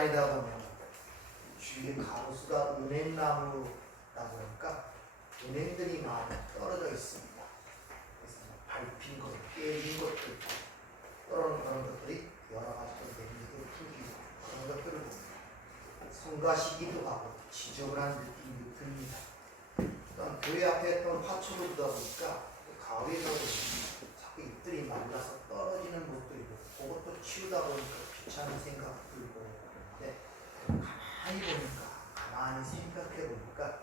다니다 보면 주위에 가로수가 은행나무다 보니까 은행들이 많이 떨어져 있습니다. 그래서 밟힌 것, 깨진 것들, 떨어진 그런 것들이 여러 가지 냄새도 풍기고 그런 것들을 봅니다. 성가시기도 하고 지저분한 느낌이 듭니다. 또한 교회 앞에 했던 화초를 두다 보니까 가을에 자꾸 잎들이 말라서 떨어지는 것도 있고 그것도 치우다 보니까 귀찮은 생각 들고 근데 가만히 생각해 보니까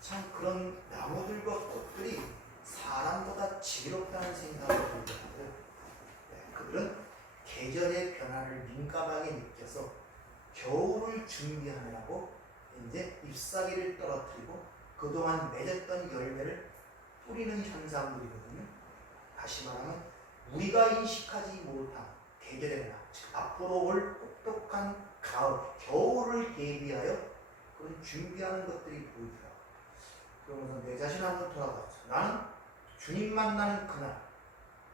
참 그런 나무들과 꽃들이 사람보다 지혜롭다는 생각을 들더라고요. 그들은 계절의 변화를 민감하게 느껴서 겨울을 준비하느라고 이제 잎사귀를 떨어뜨리고 그동안 맺었던 열매를 뿌리는 현상들이거든요. 다시 말하면 우리가 인식하지 못한 계절의 변화, 즉 앞으로 올 똑똑한 가을, 겨울을 대비하여 그런 준비하는 것들이 보이더라고요. 그러면서 내 자신 한번 돌아봤어. 나는 주님 만나는 그날,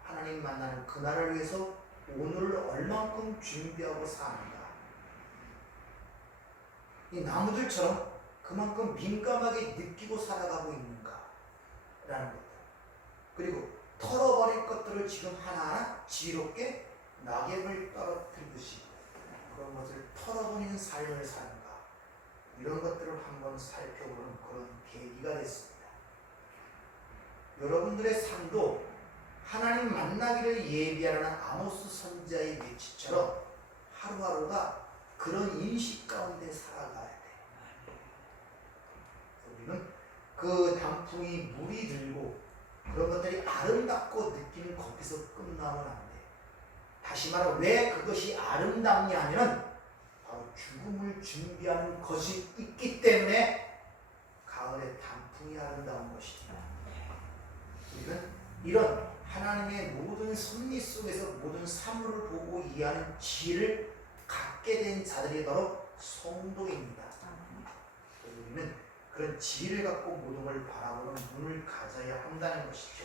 하나님 만나는 그날을 위해서 오늘을 얼만큼 준비하고 사는가. 이 나무들처럼 그만큼 민감하게 느끼고 살아가고 있는가 라는 것들. 그리고 털어버릴 것들을 지금 하나하나 지혜롭게 낙엽을 떨어뜨리듯이 그런 것을 털어버리는 삶을 사는가. 이런 것들을 한번 살펴보는 그런 계기가 됐습니다. 여러분들의 삶도 하나님 만나기를 예비하라는 아모스 선지자의 메시처럼 하루하루가 그런 인식 가운데 살아가야 돼. 우리는 그 단풍이 물이 들고 그런 것들이 아름답고 느끼는 거기서 끝나면 안 돼. 다시 말하면 왜 그것이 아름답냐 하면 바로 죽음을 준비하는 것이 있기 때문에 가을의 단풍이 아름다운 것이다. 우리는 이런 하나님의 모든 섭리 속에서 모든 사물을 보고 이해하는 지혜를 갖게 된 자들이 바로 성도입니다. 우리는 그런 지혜를 갖고 모든 걸 바라보는 눈을 가져야 한다는 것이죠.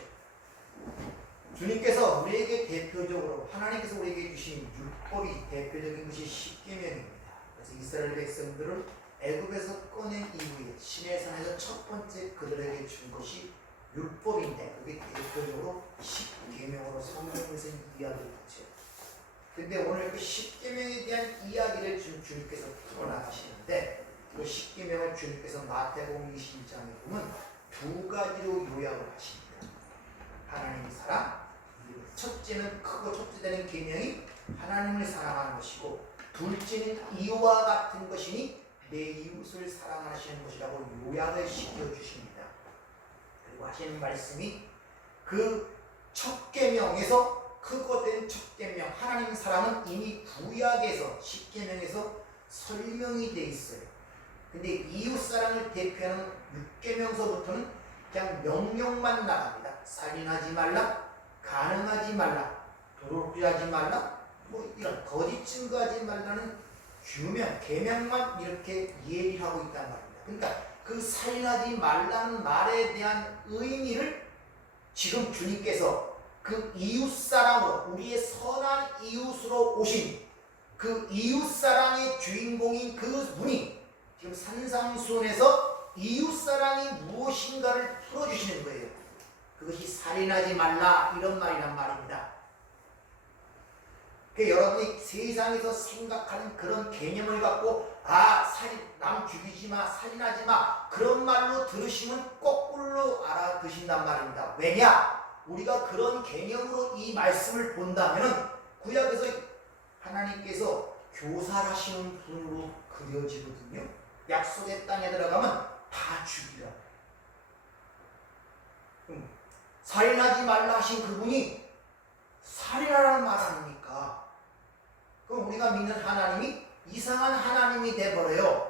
주님께서 우리에게 대표적으로 하나님께서 우리에게 주신 율법이 대표적인 것이 십계명입니다. 그래서 이스라엘 백성들을 애굽에서 꺼낸 이후에 시내산에서 첫 번째 그들에게 준 것이 율법인데 그게 대표적으로 십계명으로 성경에서 이야기를 하죠. 근데 오늘 그 십계명에 대한 이야기를 주님께서 풀어나가시는데 그 십계명을 주님께서 마태복음 21장에 보면 두 가지로 요약을 하십니다. 하나님의 사랑, 첫째는 크고 첫째 되는 계명이 하나님을 사랑하는 것이고 둘째는 이와 같은 것이니 내 이웃을 사랑하시는 것이라고 요약을 시켜주십니다. 그리고 하시는 말씀이 그 첫 계명에서 크고 된 첫 계명 하나님 사랑은 이미 구약에서 십계명에서 설명이 돼 있어요. 근데 이웃 사랑을 대표하는 6계명서부터는 그냥 명령만 나갑니다. 살인하지 말라, 간음하지 말라, 도둑질하지 말라, 뭐 이런 거짓 증거하지 말라는 규명, 계명만 이렇게 얘기를 하고 있단 말입니다. 그러니까 그 살인하지 말라는 말에 대한 의미를 지금 주님께서 그 이웃사랑으로 우리의 선한 이웃으로 오신 그 이웃사랑의 주인공인 그 분이 지금 산상수훈에서 이웃사랑이 무엇인가를 풀어주시는 거예요. 그것이 살인하지 말라 이런 말이란 말입니다. 여러분이 세상에서 생각하는 그런 개념을 갖고 남 죽이지 마, 살인하지 마 그런 말로 들으시면 거꾸로 알아듣신단 말입니다. 왜냐? 우리가 그런 개념으로 이 말씀을 본다면 구약에서 하나님께서 교살하시는 분으로 그려지거든요. 약속의 땅에 들어가면 다 죽이라. 살인하지 말라 하신 그분이 살인하라는 말 아닙니까? 그럼 우리가 믿는 하나님이 이상한 하나님이 돼버려요.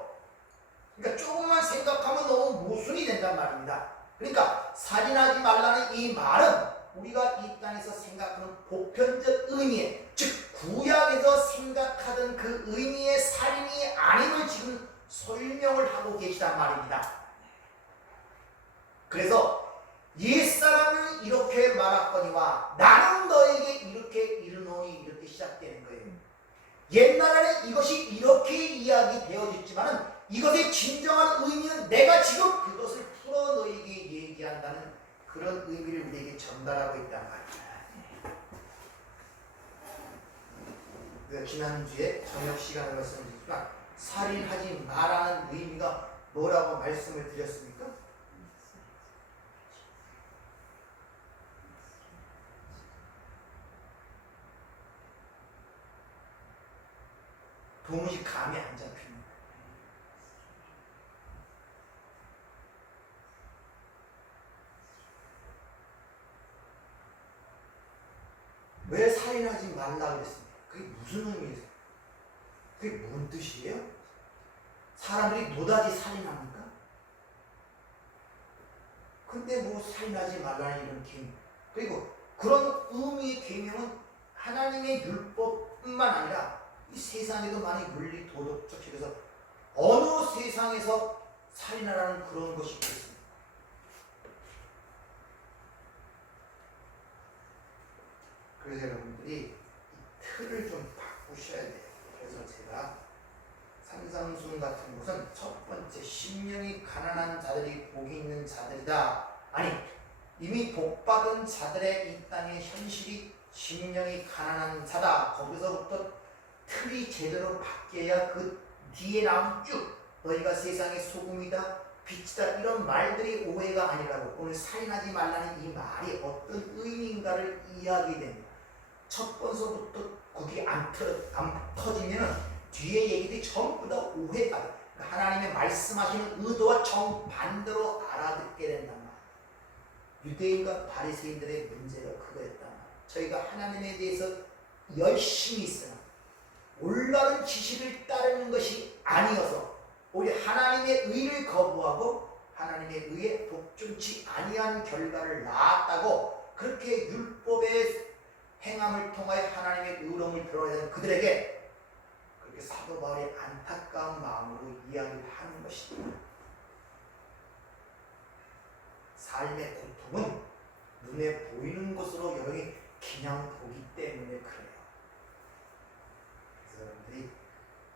그러니까 조금만 생각하면 너무 모순이 된단 말입니다. 그러니까 살인하지 말라는 이 말은 우리가 이 땅에서 생각하는 보편적 의미에 즉 구약에서 생각하던 그 의미의 살인이 아님을 지금 설명을 하고 계시단 말입니다. 그래서 옛사람은 이렇게 말하거니와 나는 너에게 이렇게 이르노니 이렇게 시작되는 거예요. 옛날에는 이것이 이렇게 이야기되어졌지만은 이것의 진정한 의미는 내가 지금 그것을 풀어 너에게 얘기한다는 그런 의미를 우리에게 전달하고 있단 말이야. 지난주에 저녁 시간에 말씀드렸지만 살인하지 마라는 의미가 뭐라고 말씀을 드렸습니까? 도무지 감이 안 잡힙니다. 왜 살인하지 말라 그랬습니까? 그게 무슨 의미예요? 그게 뭔 뜻이에요? 사람들이 노다지 살인합니까? 근데 뭐 살인하지 말라는 이런 계명, 그리고 그런 의미의 계명은 하나님의 율법뿐만 아니라 이 세상에도 많이 물리 도덕적 책에서 어느 세상에서 살인하라는 그런 것이 있겠습니까? 그래서 여러분들이 이 틀을 좀 바꾸셔야 돼요. 그래서 제가 산상순 같은 곳은 첫 번째 심령이 가난한 자들이 복이 있는 자들이다. 아니, 이미 복받은 자들의 이 땅의 현실이 심령이 가난한 자다. 거기서부터 틀이 제대로 바뀌어야 그 뒤에 나온 쭉 너희가 세상의 소금이다 빛이다 이런 말들이 오해가 아니라고. 오늘 살인하지 말라는 이 말이 어떤 의미인가를 이해하게 됩니다. 첫 번서부터 거기 안 터지면 뒤에 얘기들이 전부 다 오해가 돼요. 하나님의 말씀하시는 의도와 정반대로 알아듣게 된단 말이에요. 유대인과 바리새인들의 문제가 그거였단 말이에요. 저희가 하나님에 대해서 열심히 있으나 올바른 지식을 따르는 것이 아니어서 오히려 하나님의 의를 거부하고 하나님의 의에 복종치 아니한 결과를 낳았다고 그렇게 율법의 행함을 통하여 하나님의 의로움을 드러내야 되는 그들에게 그렇게 사도 바울이 안타까운 마음으로 이야기를 하는 것입니다. 삶의 고통은 눈에 보이는 것으로 여러분이 그냥 보기 때문에 그래요. 그래서 여러분들이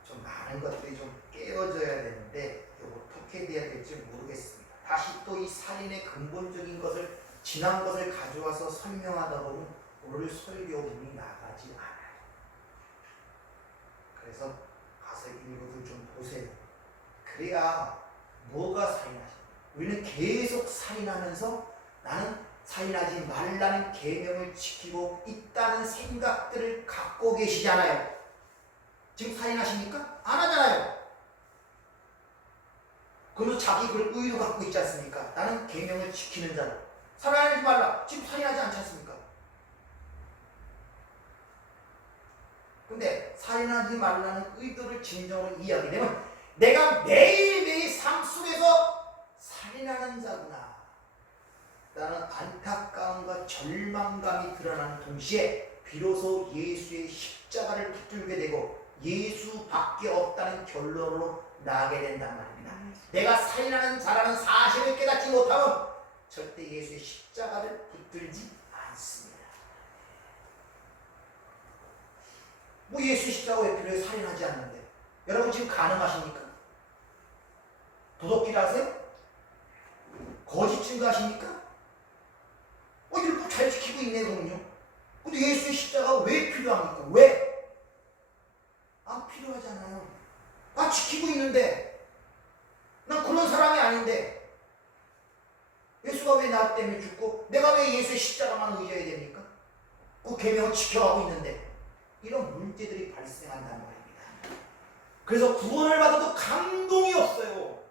좀 많은 것들이 좀 깨어져야 되는데 이거 어떻게 돼야 될지 모르겠습니다. 다시 또 이 살인의 근본적인 것을 지난 것을 가져와서 설명하다 보면 오늘 설교문이 나가지 않아요. 그래서 가서 읽어도 좀 보세요. 그래야 뭐가 살인하지? 우리는 계속 살인하면서 나는 살인하지 말라는 계명을 지키고 있다는 생각들을 갖고 계시잖아요. 지금 살인하십니까? 안 하잖아요. 그러면 자기 그걸 의로 갖고 있지 않습니까? 나는 계명을 지키는 자다. 살인하지 말라. 지금 살인하지 않지 않습니까? 근데 살인하지 말라는 의도를 진정으로 이해하게 되면 내가 매일매일 삶 속에서 살인하는 자구나 라는 안타까움과 절망감이 드러나는 동시에 비로소 예수의 십자가를 붙들게 되고 예수밖에 없다는 결론으로 나가게 된단 말입니다. 내가 살인하는 자라는 사실을 깨닫지 못하면 절대 예수의 십자가를 붙들지 않습니다. 뭐 예수 십자가 왜 필요해? 살인하지 않는데. 여러분 지금 가늠하십니까? 도덕질 하세요? 거짓 증거하십니까? 율법 잘 지키고 있네 그럼요. 근데 예수의 십자가 왜 필요합니까? 왜? 안 필요하잖아요. 나 지키고 있는데 난 그런 사람이 아닌데 예수가 왜 나 때문에 죽고 내가 왜 예수의 십자가만 의지해야 됩니까? 그 계명을 지켜가고 있는데 이런 문제들이 발생한단 말입니다. 그래서 구원을 받아도 감동이 없어요.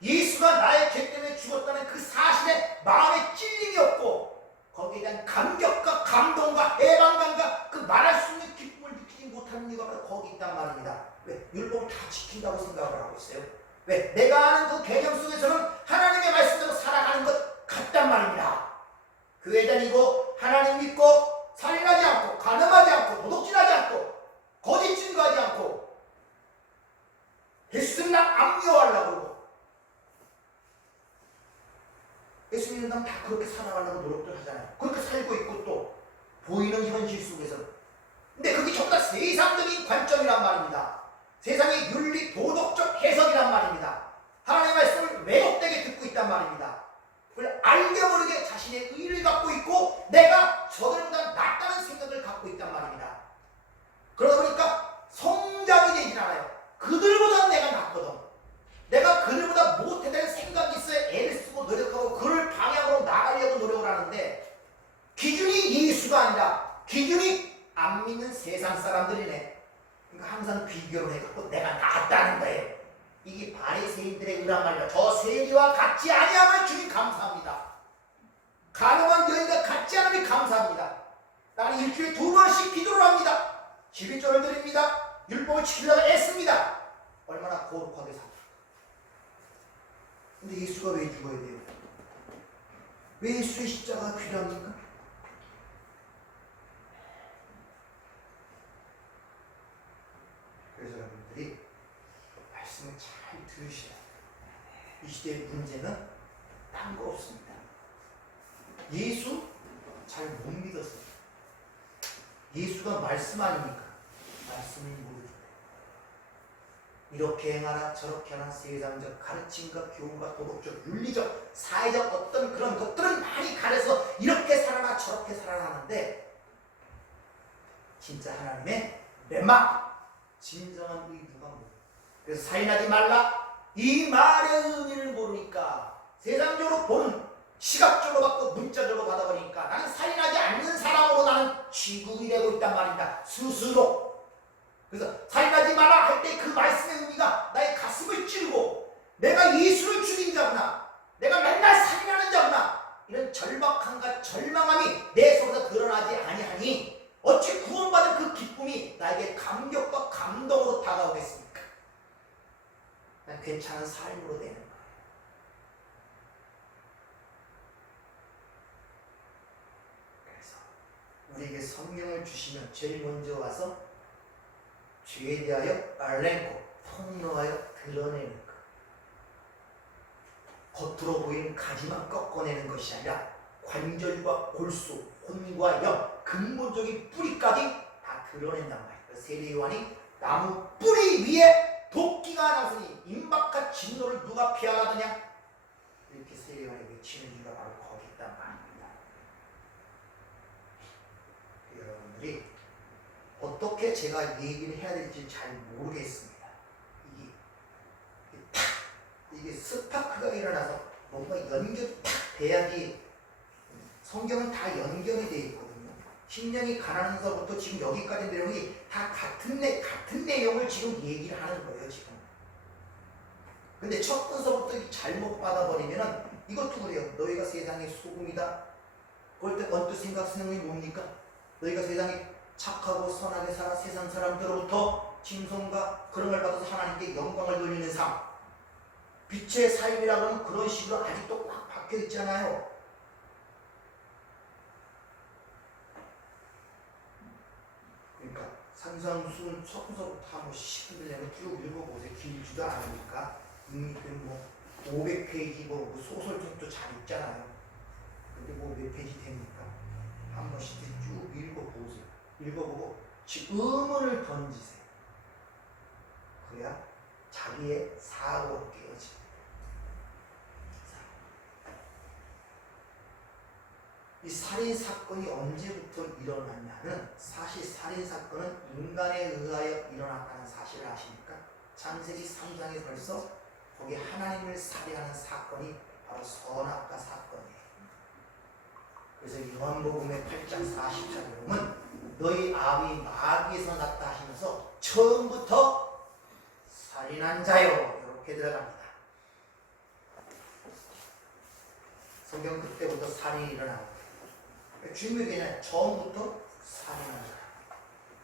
예수가 나의 죄 때문에 죽었다는 그 사실에 마음에 찔림이 없고 거기에 대한 감격과 감동과 해방감과 그 말할 수 있는 기쁨을 느끼지 못하는 이유가 바로 거기 있단 말입니다. 왜? 율법을 다 지킨다고 생각을 하고 있어요. 왜? 내가 아는 그 개념 속에서는 하나님의 말씀대로 살아가는 것 같단 말입니다. 교회 다니고 하나님 믿고 살인하지 않고 간음하지 않고 도둑질하지 않고 거짓 증거하지 않고 예수님랑 압류하려고 그러고 예수님랑 다 그렇게 살아가려고 노력들 하잖아요. 그렇게 살고 있고 또 보이는 현실 속에서 근데 그게 전부 다 세상적인 관점이란 말입니다. 세상의 윤리 도덕적 해석이란 말입니다. 하나님의 말씀을 왜곡되게 듣고 있단 말입니다. 그걸 알게 모르게 자신의 의를 갖고 있고 내가 저들보다 낫다는 생각을 갖고 있단 말입니다. 그러다 보니까 성장이 되질 않아요. 그들보다 내가 낫거든. 내가 그들보다 못해낼 생각이 있어야 애를 쓰고 노력하고 그를 방향으로 나가려고 노력을 하는데 기준이 예수가 아니라 기준이 안 믿는 세상 사람들이네. 그러니까 항상 비교를 해갖고 내가 낫다는 거예요. 이게 바리새인들의 의란 말이야. 저 세리와 같지 아니함을 주님 감사합니다. 가늠한 여인과 같지 않음이 감사합니다. 나는 일주일에 2번씩 기도를 합니다. 11조를 드립니다. 율법을 지키려고 애씁니다. 얼마나 거룩하게 살까. 근데 예수가 왜 죽어야 돼요? 왜 예수의 십자가가 필요합니까? 그래서 여러분들이 말씀을 잘 들으셔야 돼요. 이 시대의 문제는 딴 거 없습니다. 예수 잘 못 믿었어요. 예수가 말씀 아닙니까? 말씀을 모르죠. 이렇게 행하라 저렇게 하라 세상적 가르침과 교훈과 도덕적 윤리적 사회적 어떤 그런 것들은 많이 가려서 이렇게 살아라 저렇게 살아라 하는데 진짜 하나님의 렘마 진정한 의도가 뭐예요? 그래서 살인하지 말라 이 말의 의미를 모르니까 세상적으로 보는 시각적으로 받고 문자적으로 받아버리니까 나는 살인하지 않는 사람으로 나는 취급이 되고 있단 말입니다. 스스로. 그래서 살인하지 마라 할 때 그 말씀의 의미가 나의 가슴을 찌르고 내가 예수를 죽인 자구나, 내가 맨날 살인하는 자구나, 이런 절박함과 절망함이 내 속에서 드러나지 아니하니 어찌 구원받은 그 기쁨이 나에게 감격과 감동으로 다가오겠습니까? 난 괜찮은 삶으로 되는 거예요. 그래서 우리에게 성경을 주시면 제일 먼저 와서 죄에 대하여 알랭고 폭로하여 드러내는 것. 겉으로 보이는 가지만 꺾어내는 것이 아니라 관절과 골수, 혼과 영, 근본적인 뿌리까지 다 드러낸단 말이에요. 세례 요한이 나무 뿌리 위에 도끼가 나서니 임박한 진노를 누가 피하라더냐? 이렇게 세례 요한이 외치는 이유가 바로 거기 있단 말입니다. 여러분들이 어떻게 제가 얘기를 해야 될지 잘 모르겠습니다. 이게 스파크가 일어나서 뭔가 연결이 탁 돼야지. 성경은 다 연결이 되어 있거든요. 심령이 가난해서부터 지금 여기까지 내용이 다 같은 내용을 지금 얘기를 하는 거예요, 지금. 근데 첫 번서부터 잘못 받아버리면은 이것도 그래요. 너희가 세상의 소금이다. 그럴 때 언뜻 생각 쓰는 게 뭡니까? 너희가 세상에 착하고 선하게 살아 세상 사람들로부터 칭송과 그런 걸 받아서 하나님께 영광을 돌리는 삶. 빛의 삶이라 그러면 그런 식으로 아직도 꽉 박혀 있잖아요. 그러니까 산상수훈 처음서부터 한번 시간을 쭉 읽어보세요. 길지도 않으니까. 이미 뭐 500페이지 뭐 소설책도 잘 있잖아요. 근데 뭐 몇 페이지 됩니까? 한 번씩 쭉 읽어보세요. 읽어보고 의문을 던지세요. 그래야 자기의 사고가 깨어집니다. 이 살인사건이 언제부터 일어났냐는 사실 살인사건은 인간에 의하여 일어났다는 사실을 아십니까? 창세기 3장에 벌써 거기 하나님을 살해하는 사건이 바로 선악과 사건이에요. 그래서 요한복음의 8장 40절에 보면 너희 아비 마귀에서 났다 하시면서 처음부터 살인한 자요 이렇게 들어갑니다. 성경 그때부터 살인이 일어나고 주님에게는 처음부터 살인한 자.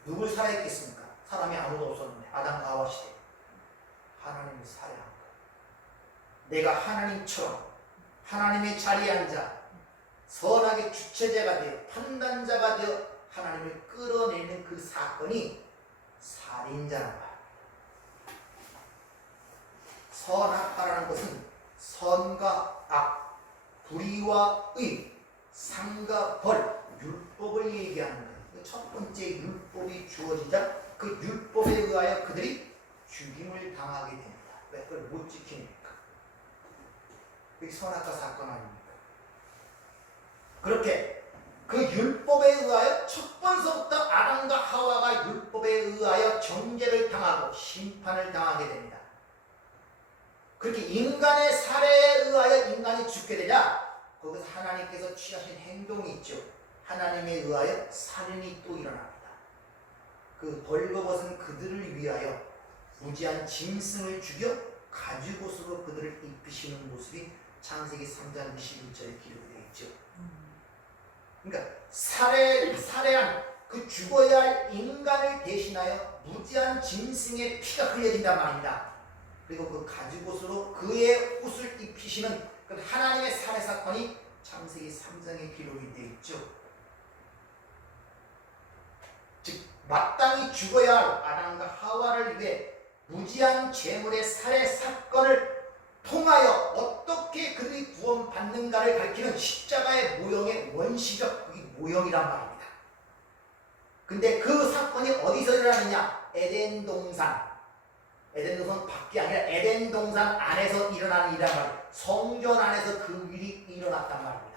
누굴 살해했겠습니까? 사람이 아무도 없었는데 아담과 하와 시대 하나님을 살해한 거예요. 내가 하나님처럼 하나님의 자리에 앉아 선악의 주체자가 되어 판단자가 되어 하나님을 끌어내는 그 사건이 살인자란 말입니다. 선악과라는 것은 선과 악, 불의와 의, 상과 벌, 율법을 얘기하는 거예요. 첫 번째 율법이 주어지자 그 그 율법에 의하여 그들이 죽임을 당하게 됩니다. 왜 그걸 못 지키니까. 이게 선악과 사건 아닙니까? 그렇게 그 율법에 의하여 첫 번서부터 아담과 하와가 율법에 의하여 정죄를 당하고 심판을 당하게 됩니다. 그렇게 인간의 사례에 의하여 인간이 죽게 되자 거기서 하나님께서 취하신 행동이 있죠. 하나님에 의하여 살인이 또 일어납니다. 그 벌거벗은 그들을 위하여 무지한 짐승을 죽여 가죽옷으로 그들을 입히시는 모습이 창세기 3장 21절에 기록되어 있죠. 그러니까 살해한 그 죽어야 할 인간을 대신하여 무지한 짐승의 피가 흘려진단 말입니다. 그리고 그 가죽옷으로 그의 옷을 입히시는 그 하나님의 살해 사건이 창세기 3장에 기록이 되어 있죠. 즉 마땅히 죽어야 할 아담과 하와를 위해 무지한 죄물의 살해 사건을 통하여 어떻게 그들이 구원받는가를 가리키는 십자가의 모형의 원시적 모형이란 말입니다. 근데 그 사건이 어디서 일어나느냐? 에덴 동산 밖이 아니라 에덴 동산 안에서 일어나는 일이란 말이에요. 성전 안에서 그 일이 일어났단 말입니다.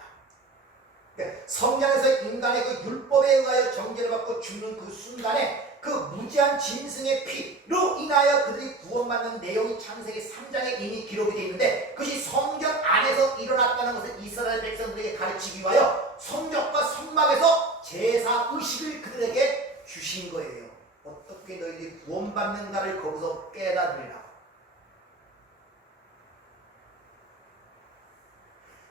그러니까 성전에서 인간의 그 율법에 의하여 정죄를 받고 죽는 그 순간에 그 무지한 짐승의 피로 인하여 그들이 구원받는 내용이 창세기 3장에 이미 기록이 되어 있는데 그것이 성전 안에서 일어났다는 것을 이스라엘 백성들에게 가르치기 위하여 성전과 성막에서 제사 의식을 그들에게 주신 거예요. 어떻게 너희들이 구원받는가를 거기서 깨달으리라고.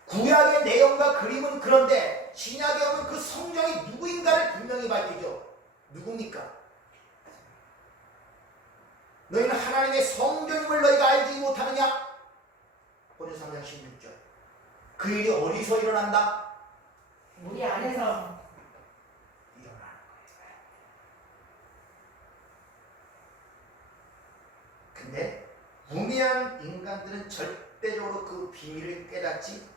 구약의 내용과 그림은 그런데 신약에 오면 그 성령이 누구인가를 분명히 밝히죠. 누굽니까? 너희는 하나님의 성전임을 너희가 알지 못하느냐? 고린도서 3장 16절. 그 일이 어디서 일어난다? 우리 안에서 일어나는 거예요. 근데 무미한 인간들은 절대적으로 그 비밀을 깨닫지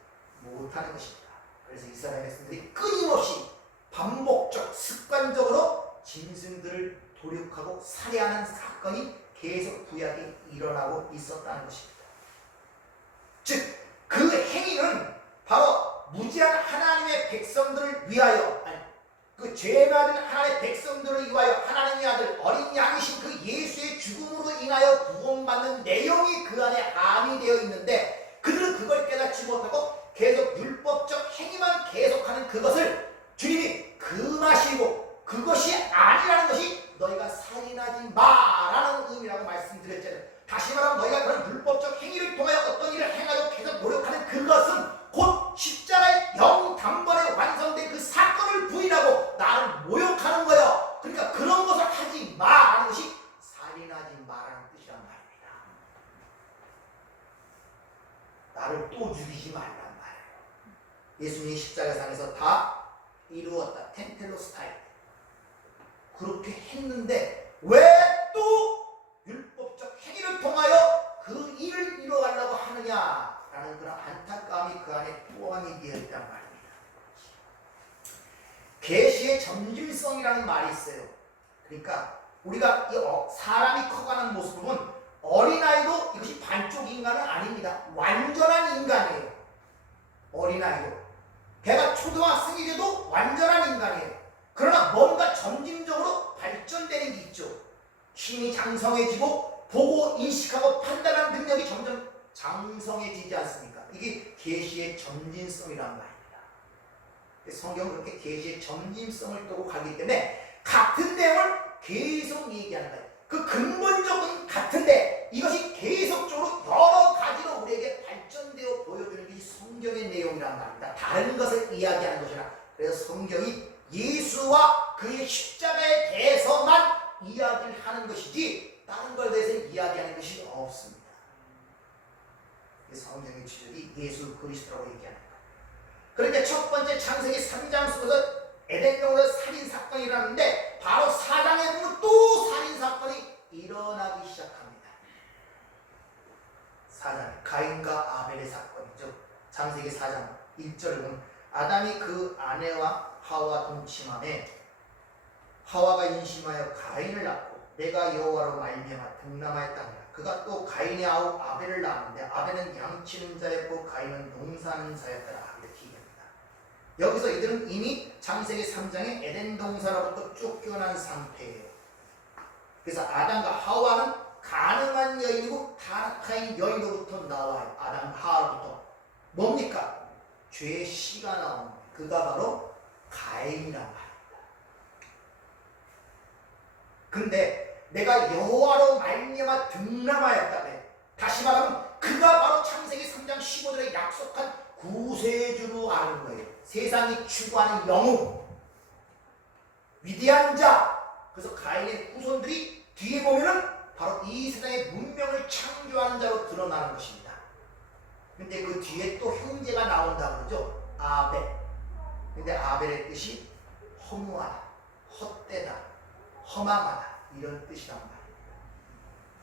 못하는 것입니다. 그래서 이스라엘 백성들이 끊임없이 반복적, 습관적으로 짐승들을 도륙하고 살해하는 사건이 계속 구약에 일어나고 있었다는 것입니다. 즉, 그 행위는 바로 무지한 하나님의 백성들을 위하여, 그 죄받은 하나님의 백성들을 위하여 하나님의 아들 어린 양이신 그 예수의 죽음으로 인하여 구원받는 내용이 그 안에 함의되어 있는데 그들은 그걸 깨닫지 못하고 계속 율법적 행위만 계속하는 그것을 주님이 금하시고 그것이 아니라는 것이 너희가 살인하지 마라는 의미라고 말씀드렸잖아요. 다시 말하면 너희가 그런 율법적 행위를 통하여 어떤 일을 행하려고 계속 노력하는 그것은 곧 십자가의 영단번에 완성된 그 사건을 부인하고 나를 모욕하는 거예요. 그러니까 그런 것을 하지 마라는 것이 살인하지 마라는 뜻이란 말입니다. 나를 또 죽이지 말란 말이에요. 예수님이 십자가상에서 다 이루었다. 텐텔로스타이. 그렇게 했는데 왜 또 율법적 행위를 통하여 그 일을 이루어가려고 하느냐라는 그런 안타까움이 그 안에 포함이 되어 있단 말입니다. 계시의 점진성이라는 말이 있어요. 그러니까 우리가 사람이 커가는 모습을 보면 어린아이도 이것이 반쪽 인간은 아닙니다. 완전한 인간이에요. 어린아이도. 걔가 초등학생이 돼도 완전한 인간이에요. 그러나 뭔가 점진적으로 발전되는 게 있죠. 힘이 장성해지고 보고 인식하고 판단하는 능력이 점점 장성해지지 않습니까? 이게 계시의 점진성이라는 말입니다. 성경은 그렇게 계시의 점진성을 두고 가기 때문에 같은 내용을 계속 얘기하는 거예요. 그 근본적인 같은데 이것이 계속적으로 여러 가지로 우리에게 발전되어 보여주는 게 성경의 내용이란 말입니다. 다른 것을 이야기하는 것이라. 그래서 성경이 예수와 그의 십자가에 대해서만 이야기를 하는 것이지 다른 것에 대해서 이야기하는 것이 없습니다. 성경의 지적이 예수 그리스도라고 얘기하는 거예요. 그런데 첫 번째 창세기 3장 속에서 에덴동산 살인사건이 일어났는데 바로 4장에 보면 또 살인사건이 일어나기 시작합니다. 4장 가인과 아벨의 사건이죠. 창세기 4장 1절을 보면 아담이 그 아내와 하와 동침함에 하와가 임신하여 가인을 낳고 내가 여호와로 말미암아 등남하였답니다. 그가 또 가인의 아우 아벨을 낳았는데 아벨은 양치는 자였고 가인은 농사하는 자였더라. 이렇게 얘기합니다. 여기서 이들은 이미 창세기 3장의 에덴 동산으로부터 쫓겨난 상태예요. 그래서 아담과 하와는 가능한 여인이고 타락한 여인으로부터 나와요. 아담과 하와로부터. 뭡니까? 죄의 씨가 나오는 거예요. 그가 바로 가인이란 말입니다. 근데 내가 여호와로 말미암아 등남하였다며. 다시 말하면 그가 바로 창세기 3장 15절에 약속한 구세주로 아는 거예요. 세상이 추구하는 영웅, 위대한 자. 그래서 가인의 후손들이 뒤에 보면은 바로 이 세상의 문명을 창조하는 자로 드러나는 것입니다. 근데 그 뒤에 또 형제가 나온다고 그러죠. 아벨. 근데 아벨의 뜻이 허무하다, 헛되다, 허망하다 이런 뜻이란 말입니다.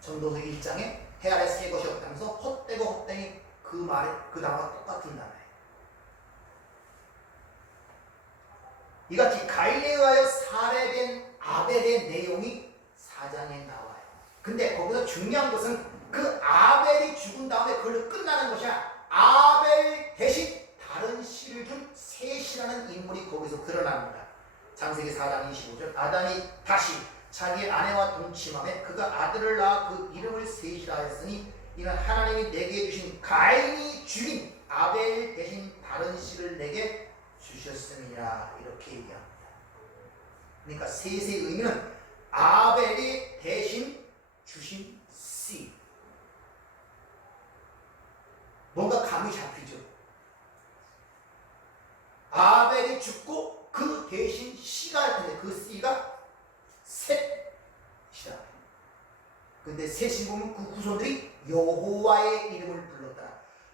전도서 1장에 해 아래 새 것이 없다면서 헛되고 헛되니 그 말에 그 단어가 똑같은 단어예요. 이같이 가인에 의하여 살해된 아벨의 내용이 4장에 나와요. 근데 거기서 중요한 것은 그 아벨이 죽은 다음에 그걸로 끝나는 것이 아니라 아벨 대신 다른 씨를 준 셋이라는 인물이 거기서 드러납니다. 창세기 4장 25절 아담이 다시 자기 아내와 동침하며 그가 아들을 낳아 그 이름을 셋이라 하였으니 이는 하나님이 내게 주신 가인이 죽인 아벨 대신 다른 씨를 내게 주셨음이라. 이렇게 얘기합니다. 그러니까 셋의 의미는 아벨이 대신 주신 씨. 뭔가 감이 잡히죠. 아벨이 죽고 그 대신 씨가 할 텐데 그 씨가 셋이다. 근데 셋이 보면 그 후손들이 여호와의 이름을 불렀다.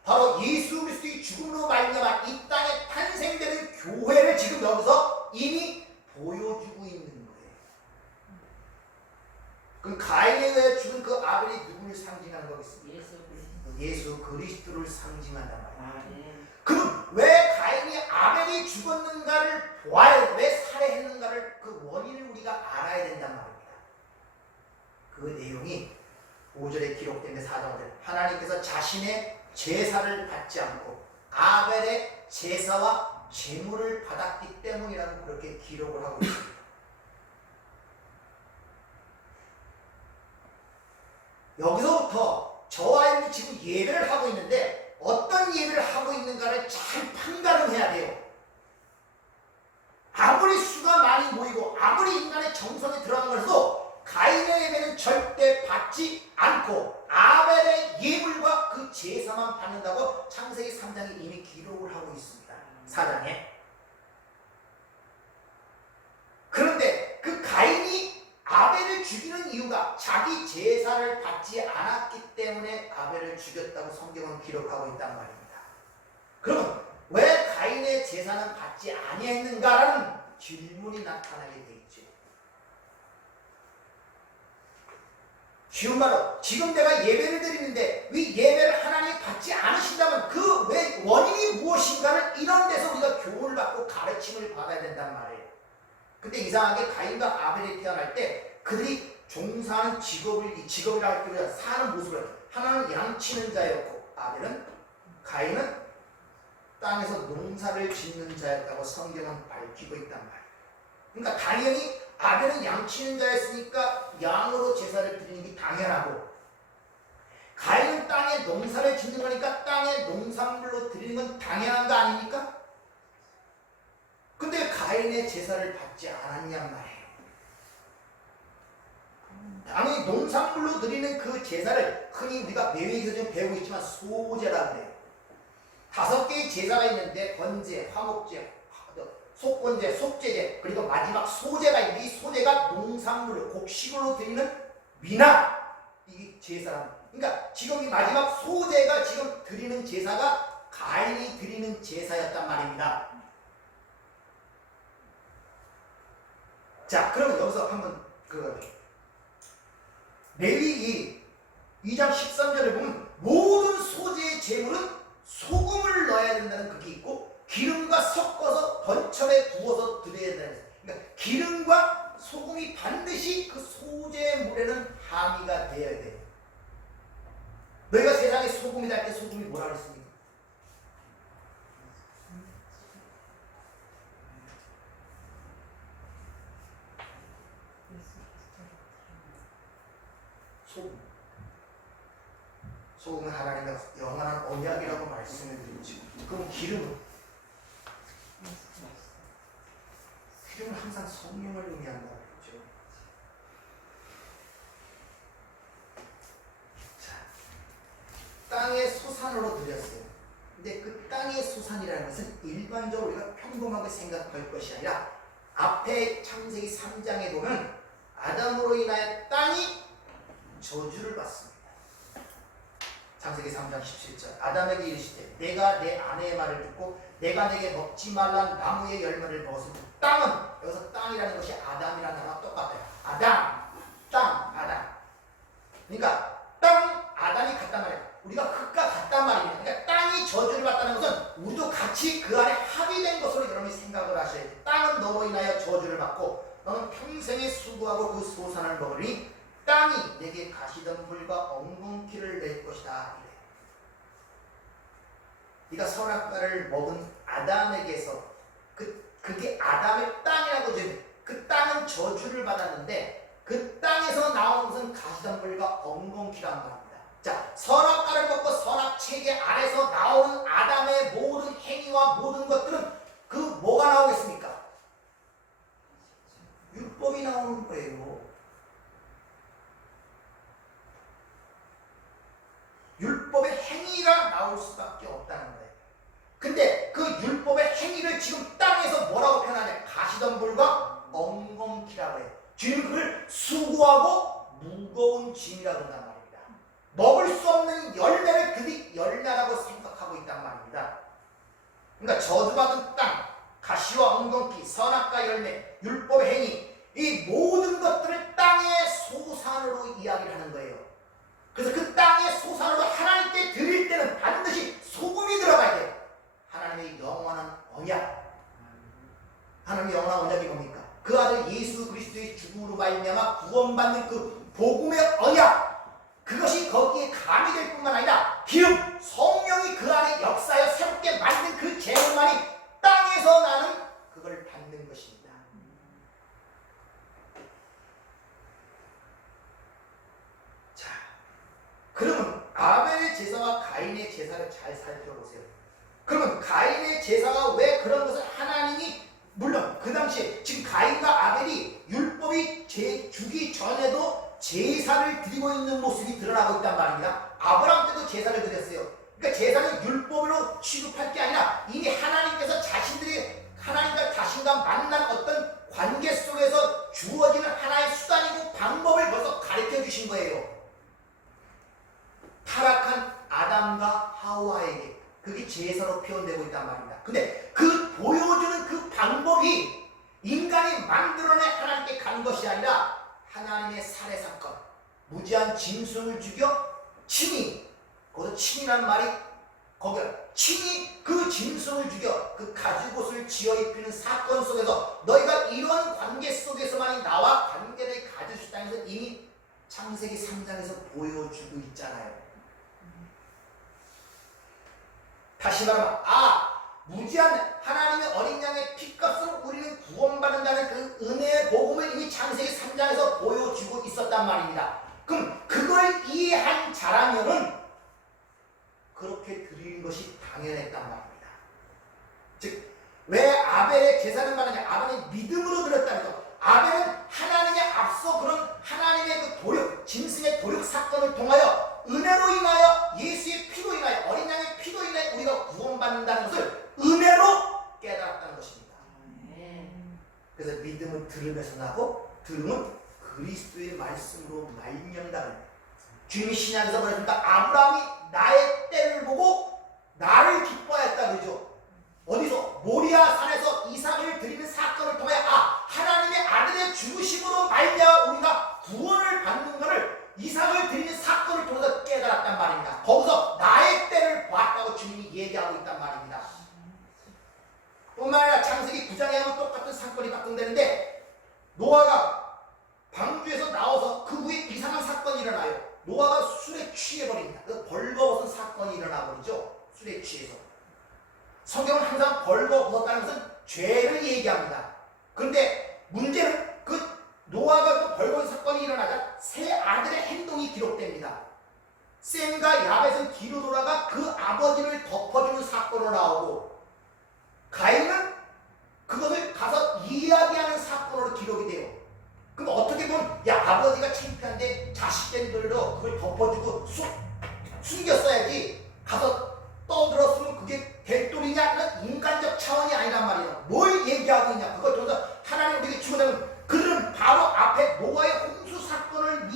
바로 예수 그리스도의 죽음으로 말미암아 이 땅에 탄생되는 교회를 지금 여기서 이미 보여주고 있는 거예요. 그럼 가인에 의해 죽은 그 아벨이 누구를 상징하는 거겠습니까? 예수 그리스도를 상징한단 말이에요. 그럼 왜 가인이 아벨이 죽었는가를 보아야 돼. 왜 살해했는가를 그 원인을 우리가 알아야 된단 말입니다. 그 내용이 5절에 기록된 4장에 하나님께서 자신의 제사를 받지 않고 아벨의 제사와 제물을 받았기 때문이라고 그렇게 기록을 하고 있습니다. 여기서부터 저와 여러분이 지금 예배를 하고 있는데 어떤 예배를 하고 있는가를 잘 판단을 해야 돼요. 아무리 수가 많이 모이고 아무리 인간의 정성이 들어간 것도 가인의 예배는 절대 받지 않고 아벨의 예물과 그 제사만 받는다고 창세기 3장이 이미 기록을 하고 있습니다. 4장에. 그런데 그 가인이 아벨을 죽이는 이유가 자기 제사를 받지 않았기 때문에 아벨을 죽였다고 성경은 기록하고 있단 말입니다. 그러면 왜 가인의 제사는 받지 아니했는가라는 질문이 나타나게 돼 있죠. 쉬운 말로 지금 내가 예배를 드리는데 이 예배를 하나님이 받지 않으신다면 그 왜 원인이 무엇인가를 이런 데서 우리가 교훈을 받고 가르침을 받아야 된단 말이에요. 근데 이상하게 가인과 아벨이 태어날 때 그들이 종사하는 직업이라 할 때보다 사는 모습을 하나는 양치는 자였고 가인은 땅에서 농사를 짓는 자였다고 성경은 밝히고 있단 말이에요. 그러니까 당연히 아벨은 양치는 자였으니까 양으로 제사를 드리는 게 당연하고 가인은 땅에 농사를 짓는 거니까 땅에 농산물로 드리는 건 당연한 거 아닙니까? 근데 가인의 제사를 받지 않았냔 말이에요. 당연히 농산물로 드리는 그 제사를 흔히 우리가 매회에서 좀 배우고 있지만 소제라 그래요. 5개의 제사가 있는데 번제, 화목제, 속건제, 속제제 그리고 마지막 소제가 있는데 이 소제가 농산물로 곡식으로 드리는 미나 이게 제사랍니다. 그러니까 지금 이 마지막 소제가 지금 드리는 제사가 가인이 드리는 제사였단 말입니다. 자, 그러면 여기서 한번 레위기 2장 13절에 보면 모든 소제의 제물은 소금을 넣어야 된다는 그게 있고 기름과 섞어서 번철에 부어서 드려야 된다는 거예요. 그러니까 기름과 소금이 반드시 반드시 그 소재의 물에는 함의가 되어야 돼요. 너희가 세상에 소금이 될 때 소금이 뭐라 그랬습니까? 소금. 소금은 하나님의 영원한 언약이라고 말씀을 드리죠. 그럼 기름은? 기름은 항상 성령을 의미한다고 했죠. 자, 땅의 소산으로 드렸어요. 근데 그 땅의 소산이라는 것은 일반적으로 우리가 평범하게 생각할 것이 아니라 앞에 창세기 3장에 보면 아담으로 인하여 땅이 저주를 받습니다. 창세기 3장 17절 아담에게 이르시되 내가 내 아내의 말을 듣고 내가 내게 먹지 말란 나무의 열매를 먹었을 때 땅은, 여기서 땅이라는 것이 아담이라는 단어가 똑같아요. 아담, 땅, 아담. 그러니까 땅, 아담이 같단 말이에요. 우리가 흙과 같단 말입니다. 그러니까 땅이 저주를 받다는 것은 우리도 같이 그 안에 합의된 것으로 여러분이 생각을 하셔야 돼요. 땅은 너로 인하여 저주를 받고 너는 평생에 수고하고 그 소산을 먹으니 땅이 내게 가시덤불과 엉겅퀴를 낼 것이다. 네가 선악과를 먹은 아담에게서 그게 아담의 땅이라고 지금 그 땅은 저주를 받았는데 그 땅에서 나온 것은 가시덤불과 엉겅퀴란 말입니다. 자, 선악과를 먹고 선악체계 아래서 나오는 아담의 모든 행위와 모든 것들은 그 뭐가 나오겠습니까? 율법이 나오는 거예요. 율법의 행위가 나올 수밖에 없다는 거예요. 근데 그 율법의 행위를 지금 땅에서 뭐라고 표현하냐? 가시덤불과 엉겅퀴라고 해요. 주님은 그걸 수고하고 무거운 짐이라고 한단 말입니다. 먹을 수 없는 열매를 그들이 열매라고 생각하고 있단 말입니다. 그러니까 저주받은 땅, 가시와 엉겅퀴, 선악과 열매, 율법의 행위, 이 모든 것들을 땅의 소산으로 이야기를 하는 거예요. 그래서 그 땅의 소산으로 하나님께 드릴 때는 반드시 소금이 들어가야 돼요. 하나님의 영원한 언약. 하나님의 영원한 언약이 뭡니까? 그 아들 예수 그리스도의 죽음으로 말미암아 구원받는 그 복음의 언약. 그것이 거기에 가미될 뿐만 아니라 기름, 성령이 그 안에 역사하여 새롭게 만든 그 재물만이 땅에서 나는 그걸 받는 것입니다. 자, 그러면 아벨의 제사와 가인의 제사를 잘 살펴보세요. 그러면 가인의 제사가 왜 그런 것을 하나님이, 물론 그 당시에 지금 가인과 아벨이 율법이 주기 전에도 제사를 드리고 있는 모습이 드러나고 있단 말입니다. 아브라함 때도 제사를 드렸어요. 그러니까 제사는 율법으로 취급할 게 아니라 이미 하나님께서 자신들이 하나님과 자신과 만난 어떤 관계 속에서 주어지는 하나의 수단이고 방법을 벌써 가르쳐 주신 거예요. 타락한 아담과 하와에게 그게 제사로 표현되고 있단 말입니다. 근데 그 보여주는 그 방법이 인간이 만들어내 하나님께 간 것이 아니라 하나님의 살해 사건, 무지한 짐승을 죽여 친히, 거기서 친이라는 말이 거기야, 친히 그 짐승을 죽여 그 가죽옷을 지어 입히는 사건 속에서 너희가 이런 관계 속에서만이 나와 관계를 가질 수 있다는 것을 이미 창세기 3장에서 보여주고 있잖아요. 다시 말하면 무지한 하나님의 어린 양의 피값으로 우리는 구원받는다는 그 은혜의 복음을 이미 창세기 3장에서 보여주고 있었단 말입니다. 그럼 그걸 이해한 자라면은 그렇게 드리는 것이 당연했단 말입니다. 즉, 왜 아벨의 제사는 말하냐? 아벨이 믿음으로 드렸다는 것. 아벨은 하나님의 앞서 그런 하나님의 그 도력, 짐승의 도력 사건을 통하여 은혜로 인하여 예수의 피로 인하여 어린 양의 피로 인하여 우리가 구원받는다는 것을 은혜로 깨달았다는 것입니다. 그래서 믿음은 들음에서 나고 들음은 그리스도의 말씀으로 말미암는다는 거예요. 주님이 신약에서 말했습니다. 아브라함이 나의 때를 보고 나를 기뻐했다 그러죠. 어디서? 모리아 산에서 이삭을 드리는 사건을 통해 하나님의 아들의 죽으심으로 말미암아 우리가 구원을 받는 것을 이삭을 드리는 사건을 통해서 깨달았단 말입니다. 거기서 나의 때를 보았다고 주님이 얘기하고 있단 말입니다. 뿐만 아니라 창세기 9장에 하면 똑같은 사건이 발생되는데 노아가 술에 취해서. 성경은 항상 벌거 얻었다는 것은 죄를 얘기합니다. 그런데 문제는 그 노아가 그 벌거의 사건이 일어나자 세 아들의 행동이 기록됩니다. 셈과 야벳은 뒤로 돌아가 그 아버지를 덮어주는 사건으로 나오고, 가인은 그것을 가서 이야기하는 사건으로 기록이 돼요. 그럼 어떻게 보면 야, 아버지가 창피한데 자식들도 그걸 덮어주고 숨겼어야지, 가서 떠들었으면 그게 될도리냐? 인간적 차원이 아니란 말이에요. 뭘 얘기하고 있냐? 그걸 통해서 하나님 우리에게 주문하면, 그들은 바로 앞에 노아의 홍수 사건을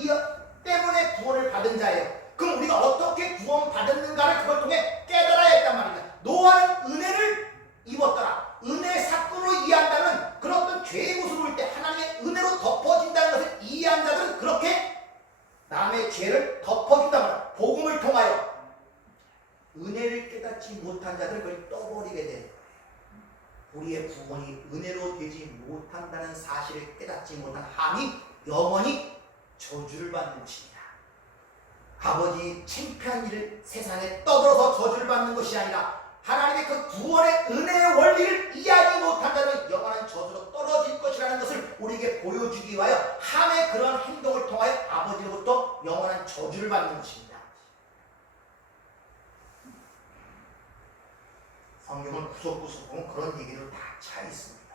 때문에 구원을 받은 자예요. 그럼 우리가 어떻게 구원받았는가를 그걸 통해 깨달아야 했단 말입니다. 노아는 은혜를 입었더라. 은혜 사건으로 이해한다는, 그런 어떤 죄의 모습을 볼 때 하나님의 은혜로 덮어진다는 것을 이해한 자들은 그렇게 남의 죄를 덮어준단 말이야. 복음을 통하여. 은혜를 깨닫지 못한 자들은 그걸 떠버리게 되는 거예요. 우리의 구원이 은혜로 되지 못한다는 사실을 깨닫지 못한 함이 영원히 저주를 받는 것입니다. 아버지 창피한 일을 세상에 떠들어서 저주를 받는 것이 아니라 하나님의 그 구원의 은혜의 원리를 이해하지 못한 자는 영원한 저주로 떨어질 것이라는 것을 우리에게 보여주기 위하여 함의 그런 행동을 통하여 아버지로부터 영원한 저주를 받는 것입니다. 성경은 구석구석 보면 그런 얘기로 다 차 있습니다.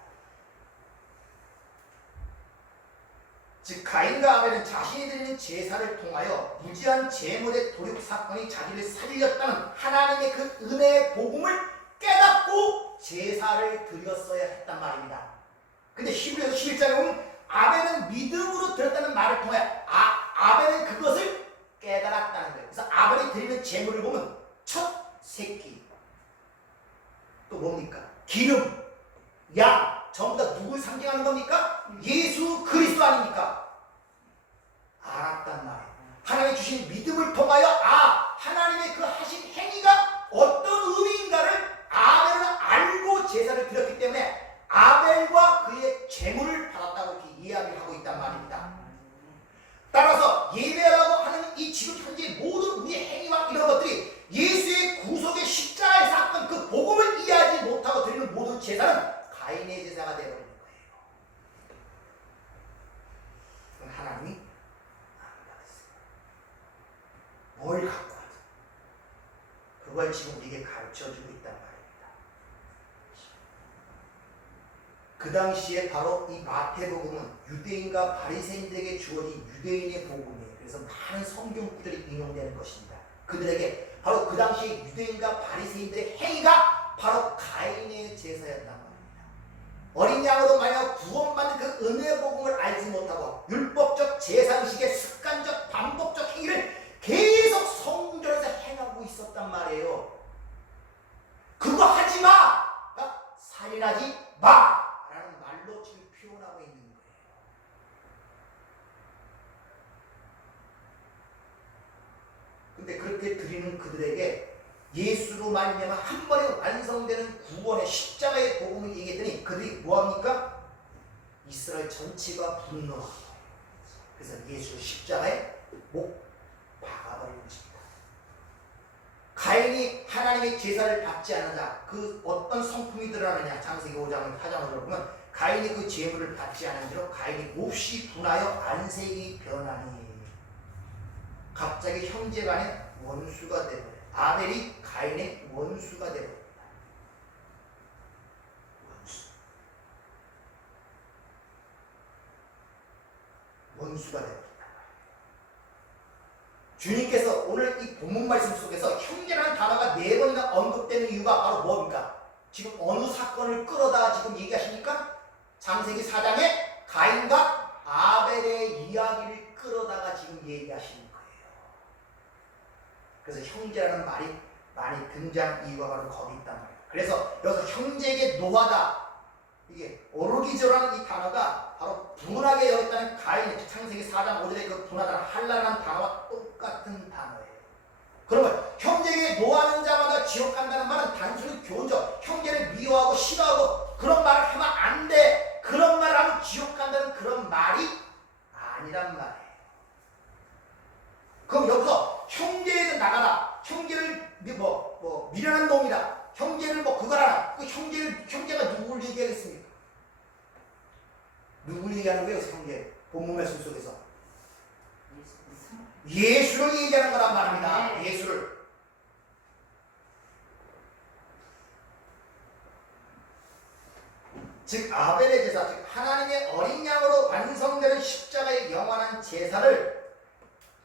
즉 가인과 아벨은 자신이 드리는 제사를 통하여 무지한 제물의 도륙 사건이 자기를 살렸다는 하나님의 그 은혜의 복음을 깨닫고 제사를 드렸어야 했단 말입니다. 근데 히브리서 11장에 보면 아벨은 믿음으로 드렸다는 말을 통해 아벨은 그것을 깨달았다는 거예요. 그래서 아벨이 드리는 제물을 보면 첫 새끼, 또 뭡니까? 기름, 양, 전부 다 누굴 상징하는 겁니까? 예수 그리스도 아닙니까? 알았단 말이에요. 하나님이 주신 믿음을 통하여 하나님의 그 하신 행위가 어떤 의미인가를 아벨은 알고 제사를 드렸기 때문에 아벨과 그의 제물을 받았다고 이렇게 이야기를 하고 있단 말입니다. 따라서 예배라고 하는 이 지금 현재 모든 우리의 행위와 이런 것들이 예수의 구속의 십자가의 사건, 그 복음을 이해하지 못하고 드리는 모든 제사는 가인의 제사가 되어버리는 거예요. 그럼 하나님이 안 받았어요. 뭘 갖고 와서 그걸 지금 우리에게 가르쳐주고 있단 말입니다. 그 당시에 바로 이 마태복음은 유대인과 바리새인들에게 주어진 유대인의 복음이에요. 그래서 많은 성경 구절이 인용되는 것입니다. 그들에게 바로 그 당시에 유대인과 바리새인들의 행위가 바로 가인의 제사였단 말입니다. 어린 양으로 만약 구원받는 그 은혜의 복음을 알지 못하고 율법적 제사의식의 습관적 반복적 행위를 계속 성전에서 행하고 있었단 말이에요. 그거 하지 마! 살인하지 마! 라는 말로 지금 표현하고 있는 거예요. 근데 그렇게 드리는 그들에게 예수로 말미암아 한 번에 완성되는 구원의 십자가의 복음을 얘기했더니 그들이 뭐합니까? 이스라엘 전체가 분노하고, 그래서 예수를 십자가에 못 박아버리는 것입니다. 가인이 하나님의 제사를 받지 않으자 그 어떤 성품이 드러나느냐, 창세기 5장 4장으로 보면 가인이 그 제물을 받지 않은 대로 가인이 몹시 분하여 안색이 변하니 갑자기 형제간의 원수가 되버려요. 아벨이 가인의 원수가 되버립니다. 원수가 되버립니다. 주님께서 오늘 이 본문 말씀 속에서 형제라는 단어가 4번이나 언급되는 이유가 바로 뭡니까? 지금 어느 사건을 끌어다 지금 얘기하십니까? 창세기 4장에 가인과 아벨의 이야기를 끌어다가 지금 얘기하시는 거예요. 그래서 형제라는 말이 많이 등장 이유가 바로 거기 있단 말이에요. 그래서 여기서 형제에게 노하다, 이게 오르기저라는 이 단어가 바로 분하게 여겼다는 가인, 창세기 4장 5절의 그 분하다는 할라라는 단어와 똑같은 단어예요. 그러면 형제에게 노하는 자마다 지옥 간다는 말은 단순히 교훈적, 형제를 미워하고 싫어하고 그런 말을 하면 안 돼, 그런 말을 하면 지옥 간다는 그런 말이 아니란 말이에요. 그럼 여기서 형제에게 나가라, 형제를 미련한 놈이다. 형제를 뭐 그거라. 그 형제가 누구를 얘기하겠습니까? 누구를 얘기하는 거예요, 형제? 본문 말씀 속에서 예수를 얘기하는 거란 말입니다. 네. 예수를. 즉 아벨의 제사, 즉 하나님의 어린 양으로 완성되는 십자가의 영원한 제사를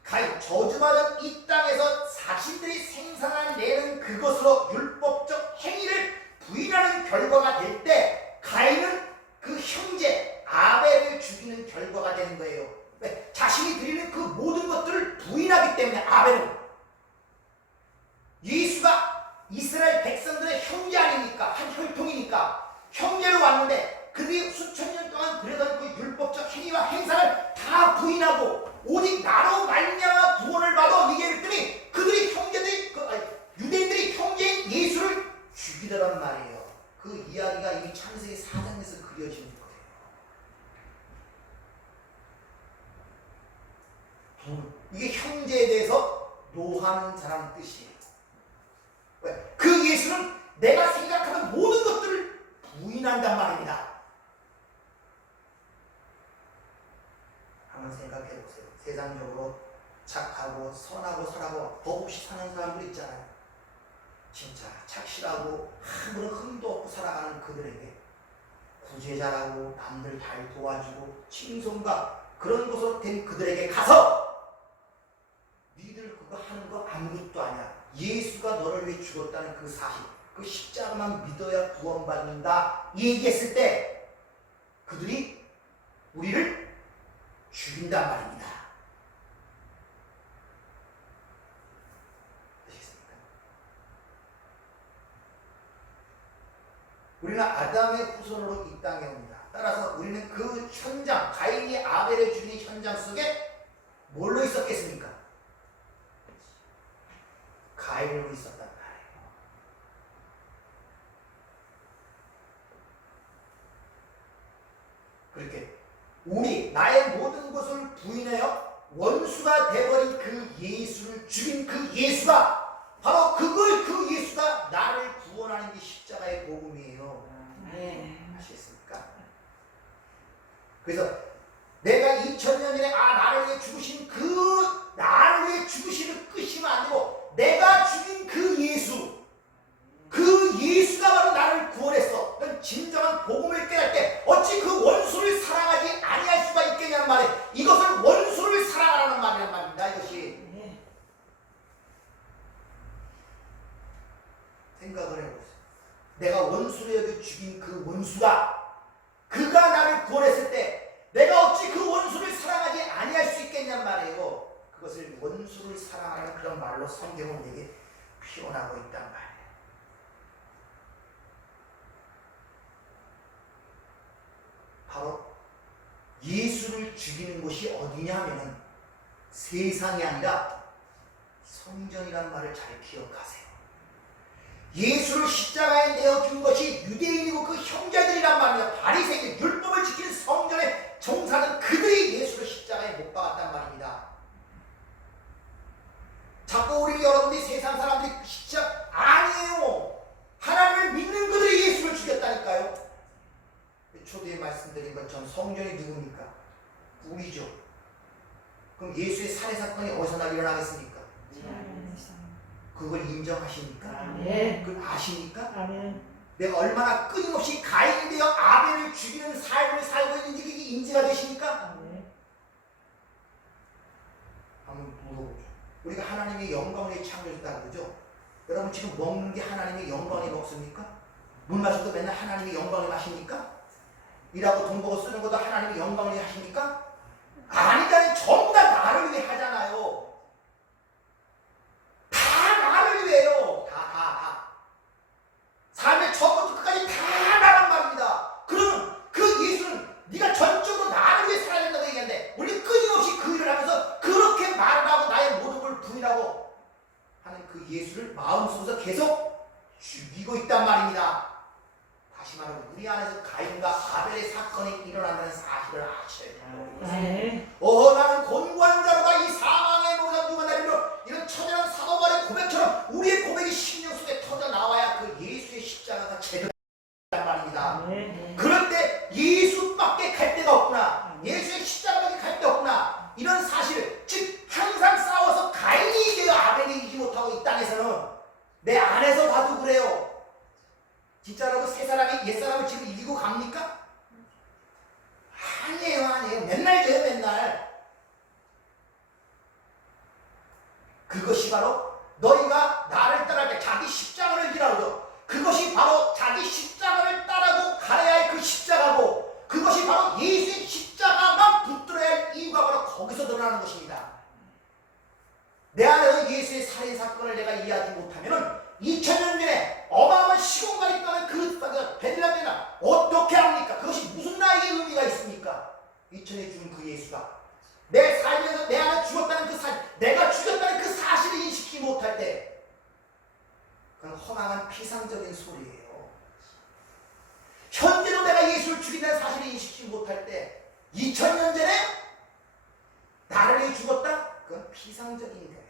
가히 저주받은 이 땅에서 자신들이 생산해내는 그것으로 율법적 행위를 부인하는 결과가 될 때 가인은 그 형제 아벨을 죽이는 결과가 되는 거예요. 왜? 자신이 드리는 그 모든 것들을 부인하기 때문에. 아벨은 예수가 이스라엘 백성들의 형제 아닙니까? 한 혈통이니까 형제로 왔는데 그들이 수천 년 동안 그러던 그 율법적 행위와 행사를 다 부인하고 오직 나로 말미암아 구원을 받아 얘기했더니 그들이 형제들이 유대인들이 형제인 예수를 죽이더란 말이에요. 그 이야기가 이미 창세기 4장에서 그려지는 거예요. 이게 형제에 대해서 노하는 자라는 뜻이에요. 왜? 그 예수는 내가 생각하는 모든 것들을 부인한단 말입니다. 한번 생각해 보세요. 세상적으로 착하고 선하고 살하고 법 없이 사는 사람들 있잖아요. 진짜 착실하고 아무런 흠도 없고 살아가는 그들에게 구제자라고 남들 잘 도와주고 칭송가 그런 곳으로 된 그들에게 가서 니들 그거 하는 거 아무것도 아니야. 예수가 너를 위해 죽었다는 그 사실, 그 십자가만 믿어야 구원받는다 얘기했을 때 그들이 우리를 죽인단 말입니다. 아시겠습니까? 우리는 아담의 후손으로 이 땅에 옵니다. 따라서 우리는 그 현장, 가인이 아벨을 죽이는 현장 속에 뭘로 있었겠습니까? 가인으로 있었단 말이에요. 그렇게 나의 모든 것을 부인하여 원수가 되어버린 그 예수를 죽인 그 예수가 바로 그 예수가 나를 구원하는 게 십자가의 복음이에요. 네. 아시겠습니까? 그래서 내가 2000년 전에 나를 위해 죽으신 그 나를 위해 죽으시는 끝이면 안 되고 내가 죽인 그 예수가 바로 나를 구원했어. 진정한 복음을 깨달을 때 어찌 그 원수를 사랑하지 아니할 수가 있겠냐는 말에 이것을 원수를 사랑하라는 말이란 말입니다. 이것이 네. 생각을 해보세요. 내가 원수를 여겨 죽인 그 원수가 그가 나를 구원했을 때 내가 어찌 그 원수를 사랑하지 아니할 수 있겠냔 말이에요. 그것을 원수를 사랑하는 그런 말로 성경은 되게 표현하고 있단 말이에요. 바로 예수를 죽이는 곳이 어디냐 하면은 세상이 아니라 성전이란 말을 잘 기억하세요. 예수를 십자가에 내어준 것이 유대인이고 그 형제들이란 말입니다. 바리새인 율법을 지키는 성전에 종사는 그들이 예수를 십자가에 못 박았단 말입니다. 자꾸 우리 여러분들이 세상 사람들이 십자가 아니에요. 하나님을 믿는 그들이 예수를 죽였다니까요. 초대에 말씀드린 것처럼 성전이 누굽니까? 우리죠. 그럼 예수의 살해 사건이 어디서 일어나겠습니까? 그걸 인정하십니까? 네. 그걸 아십니까? 아멘. 내가 얼마나 끊임없이 가인이 되어 아벨을 죽이는 삶을 살고 있는지 그게 인지가 되십니까? 아멘. 한번 물어보죠. 우리가 하나님의 영광을 위해 창조했다고 그러죠? 여러분 지금 먹는 게 하나님의 영광에 먹습니까? 물 마셔도 맨날 하나님의 영광에 마십니까? 일하고 돈 벌고 쓰는 것도 하나님의 영광을 위해 하십니까? 아니잖아요. 전부 다 나를 위해 하잖아요. 다 나를 위해요. 다. 삶의 처음부터 끝까지 다 나란 말입니다. 그러면 그 예수는 네가 전적으로 나를 위해 살아야 된다고 얘기하는데 우리 끊임없이 그 일을 하면서 그렇게 말을 하고 나의 모든 걸 부인하고 하는 그 예수를 마음속에서 계속 죽이고 있단 말입니다. 다시 말하면 우리 안에서 가인과 아벨의 사건이 일어난다는 사실을 아셔야 돼요. 네. 나는 곤고한 자로다 이 사망의 노상 누가 나리로 이런 처절한 사도발의 고백처럼 우리의 고백이 심령 속에 터져 그것이 바로 너희가 나를 따를 때 자기 십자가를 지라고. 그것이 바로 자기 십자가를 따르고 가야 할 그 십자가고, 그것이 바로 예수의 십자가만 붙들어야 할 이유가 바로 거기서 드러나는 것입니다. 내 안에 예수의 살인 사건을 내가 이해하지 못하면은 2000년 전에 어마어마한 시공간이 있다는 그 베들레헴이나 어떻게 합니까? 그것이 무슨 나에게 의미가 있습니까? 2000년에 죽은 그 예수가 내 삶에서 내 안에 죽었다는 그 사실, 내가 죽였다는 그 사실을 인식하지 못할 때, 그건 허망한 피상적인 소리예요. 현재로 내가 예수를 죽인다는 사실을 인식하지 못할 때, 2000년 전에 나를 위해 죽었다? 그건 피상적인 거예요.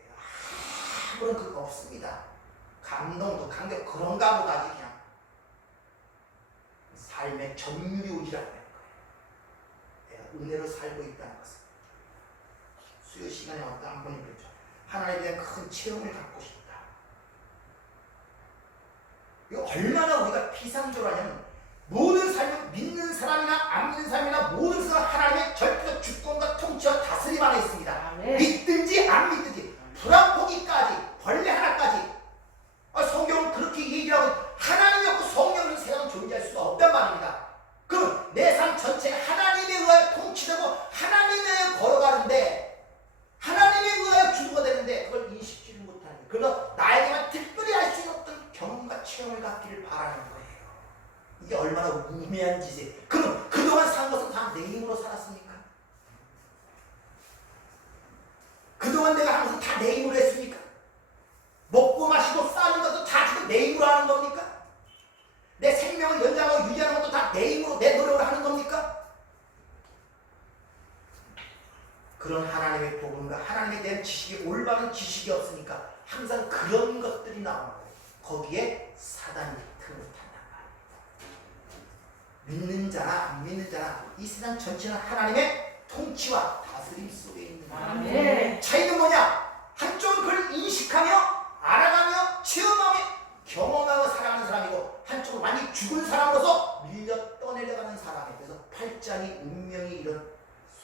아무런 그거 없습니다. 감동도 감격 그런가 보다 그냥 삶의 점유율이 오지라고 하는 거예요. 내가 은혜로 살고 있다는 것은. 수요 시간에 왔다 한 번이 그랬죠. 하나님에 대한 큰 체험을 갖고 싶다. 이거 얼마나 우리가 피상적으로 하냐면, 모든 삶은 믿는 사람이나 안 믿는 사람이나 모든 사람 하나님의 절대적 주권과 통치와 다스림 안에 있습니다. 믿든지 안 믿든지, 불안포기까지, 벌레 하나까지. 성경은 그렇게 얘기하고, 하나님이 없고 성령이 없는 세상은 존재할 수가 없단 말입니다. 그럼 내 삶 전체가 하나님에 의하여 통치되고 하나님에 의하여 걸어가는데, 하나님에 의하여 주도가 되는데 그걸 인식지를 못하는 거예요. 그래서 나에게만 특별히 할 수 있는 어떤 경험과 체험을 갖기를 바라는 거예요. 이게 얼마나 우매한 짓이에요. 그럼 그동안 산 것은 다 내 힘으로 살았습니까? 그동안 내가 한 것은 다 내 힘으로 했습니까? 먹고 마시고 싸는 것도 다 지금 내 힘으로 하는 겁니까? 내 생명을 연장하고 유지하는 것도 다 내 힘으로, 내 노력으로 하는 겁니까? 그런 하나님의 복음과 하나님에 대한 지식이, 올바른 지식이 없으니까 항상 그런 것들이 나오는 거예요. 거기에 사단이 틈을 탄단 말입니다. 믿는 자나 안 믿는 자나 이 세상 전체는 하나님의 통치와 다스림 속에 있는 거예요. 차이는 뭐냐? 한쪽은 그걸 인식하며 알아가며 체험하며 경험하며 살아가는 사람이고, 한쪽은 완전히 죽은 사람으로서 밀려 떠내려가는 사람이에요. 그래서 팔짱이 운명이 이런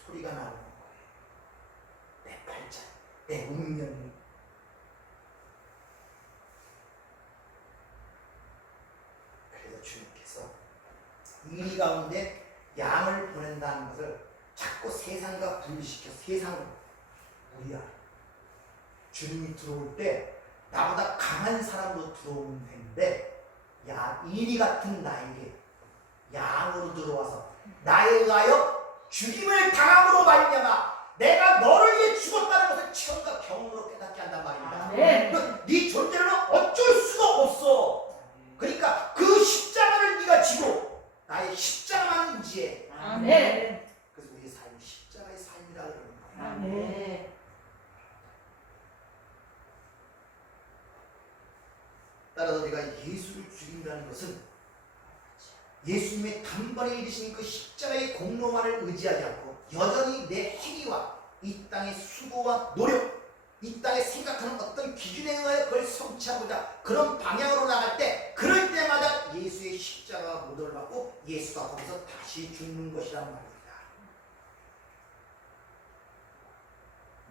소리가 나오는 거예요. 내 팔짱, 내 운명이. 그래서 주님께서 이 가운데 양을 보낸다는 것을 자꾸 세상과 분리시켜, 세상을 우리야. 주님이 들어올 때 나보다 강한 사람으로 들어오면 되는데, 이리 같은 나에게 양으로 들어와서 나에 의하여 죽임을 당함으로 말미암아 내가 너를 위해 죽었다는 것을 체험과 경험으로 깨닫게 한단 말입니다. 네 존재는 어쩔 수가 없어. 그러니까 그 십자가를 네가 지고 나의 십자가만 의지해. 그래서 우리의 삶이 십자가의 삶이라 그러는 거예요. 따라서 우리가 예수를 죽인다는 것은 예수님의 단번에 이르신 그 십자가의 공로만을 의지하지 않고 여전히 내 행위와 이 땅의 수고와 노력, 이 땅에 생각하는 어떤 기준에 의하여 그걸 성취하고자 그런 방향으로 나갈 때, 그럴 때마다 예수의 십자가가 모델을 받고 예수가 거기서 다시 죽는 것이란 말입니다.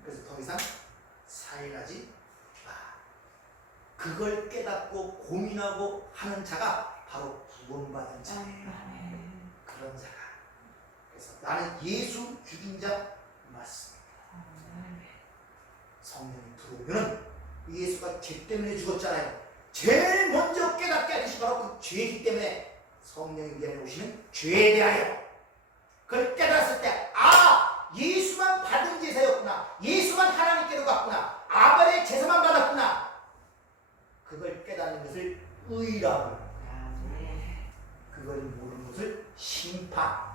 그래서 더 이상 살인하지 마. 그걸 깨닫고 고민하고 하는 자가 바로 구원받은 자예요. 그런 자가. 그래서 나는 예수 죽인 자 맞습니다. 성령이 들어오면 예수가 죄 때문에 죽었잖아요. 제일 먼저 깨닫게 하신 바로 그 죄이기 때문에 성령이 우리 안에 오시면 죄에 대하여 그걸 깨달았을 때, 예수만 받은 제사였구나, 예수만 하나님께로 갔구나, 아벨의 제사만 받았구나, 그걸 깨닫는 것을 의라고 합니다. 그걸 모르는 것을 심판.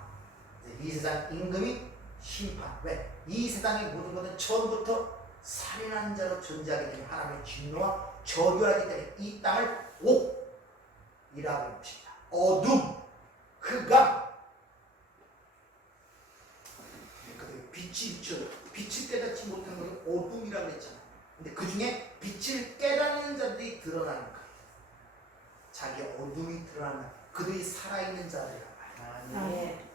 이 세상 임금이 심판. 왜? 이 세상의 모든 것은 처음부터 살인한 자로 존재하기 때문에 하나님의 진노와 저주하기 때문에 이 땅을 옥이라고 하는 것입니다. 어둠, 흑암. 빛이 있죠. 빛을 깨닫지 못하는 것은 어둠이라고 했잖아요. 근데 그 중에 빛을 깨닫는 자들이 드러나는 거예요. 자기 어둠이 드러나는, 그들이 살아있는 자들이란 말이에요.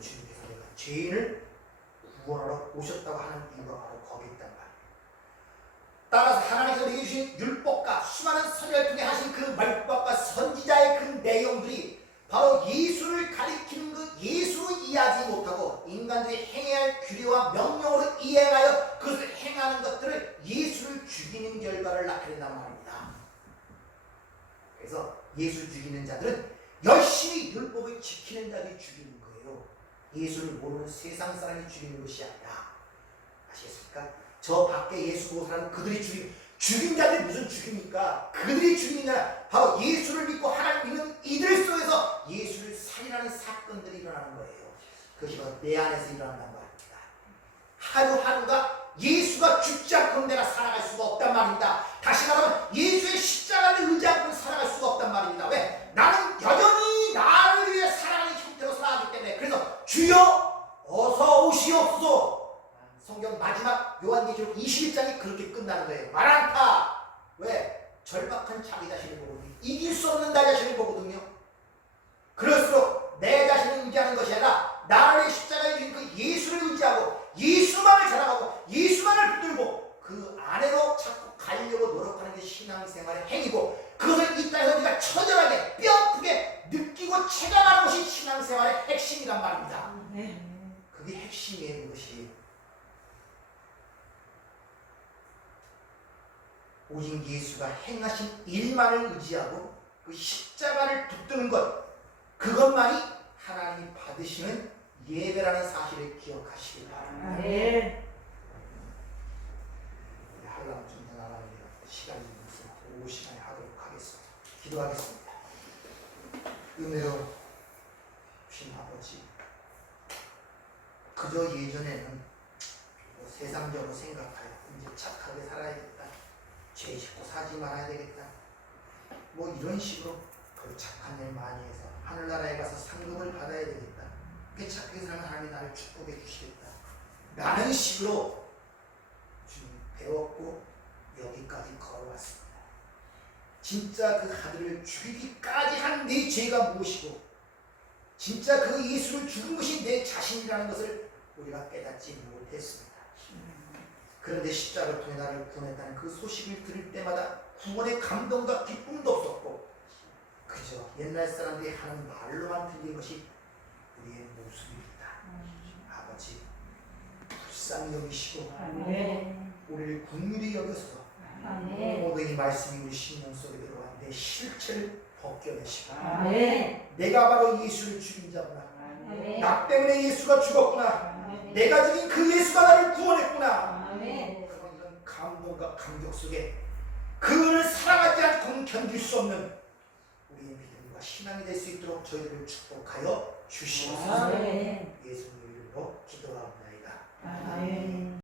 주님께서 내가 죄인을 구원하러 오셨다고 하는 이유가 바로 거기 있단 말이에요. 따라서 하나님께서 우리에게 주신 율법과 수많은 선을 통해 하신 그 율법과 선지자의 그 내용들이 바로 예수를 가리키는 그 예수로 이해하지 못하고 인간들이 행해야 할 규례와 명령으로 이해하여 그것을 행하는 것들을 예수를 죽이는 결과를 낳게 된단 말입니다. 그래서 예수 죽이는 자들은 열심히 율법을 지키는 자들이 죽이는 거예요. 예수를 모르는 세상 사람이 죽이는 것이 아니라. 아시겠습니까? 저 밖에 예수 모르는 사람은 그들이 죽인 자들이 무슨 죽입니까? 그들이 죽이는 게 아니라 바로 예수를 믿고 하나님 믿는 이들 속에서 예수를 살인하는 사건들이 일어나는 거예요. 그것이 바로 내 안에서 일어난단 말입니다. 하루하루가 예수가 죽지 않고는 내가 살아갈 수가 없단 말입니다. 다시 말하면 예수의 십자가를 의지 않고는 살아갈 수가 없단 말입니다. 왜? 나는 여전히 나를 위해 살아가는 형태로 살아가기 때문에. 그래서 주여 어서 오시옵소서. 성경 마지막 요한계시록 21장이 그렇게 끝나는 거예요. 마란타. 왜? 절박한 자기 자신을 보거든요. 이길 수 없는 나 자신을 보거든요. 그럴수록 내 자신을 의지하는 것이 아니라 나를 십자가에 주신 그 예수를 의지하고 예수만을 자랑하고 예수만을 붙들고 그 안으로 자꾸 가려고 노력하는 게 신앙생활의 행위고, 그것을 이 땅에서 우리가 처절하게 뼈아프게 느끼고 체감하는 것이 신앙생활의 핵심이란 말입니다. 그게 핵심이에요. 그것이 오직 예수가 행하신 일만을 의지하고 그 십자가를 붙드는 것, 그것만이 하나님이 받으시는 예배라는 사실을 기억하시기 바랍니다. 하려면 좀 더 나가는데요. 시간이 있어서 오후 시간에 하도록 하겠습니다. 기도하겠습니다. 은혜로 주신 아버지, 그저 예전에는 세상적으로 생각하여 이제 착하게 살아야겠다, 죄 짓고 사지 말아야 되겠다, 뭐 이런 식으로 그 착한 일 많이 해서 하늘나라에 가서 상급을 받아야 되겠다, 그 착하게 살면 하나님이 나를 축복해 주시겠다 라는 식으로 주님 배웠고 여기까지 걸어왔습니다. 진짜 그 아들을 죽이기까지 한 내 죄가 무엇이고 진짜 그 예수를 죽은 것이 내 자신이라는 것을 우리가 깨닫지 못했습니다. 그런데 십자가를 통해 나를 구원했다는 그 소식을 들을 때마다 구원의 감동과 기쁨도 없었고 그저 옛날 사람들이 하는 말로만 들린 것이 우리의 모습입니다. 아버지, 불쌍히 여기시고 우리를 긍휼히 여겨서 모든 이 말씀이 우리 심령 속에 들어와 내 실체를 벗겨내시고 내가 바로 예수를 죽인 자구나, 나 때문에 예수가 죽었구나, 내가 죽인 그 예수가 나를 구원했구나, 그런 이런 감동과 감격 속에 그를 사랑하지 않고는 견딜 수 없는 우리의 믿음과 신앙이 될 수 있도록 저희들을 축복하여 주시옵소서. 예수님 이름으로 기도합니다.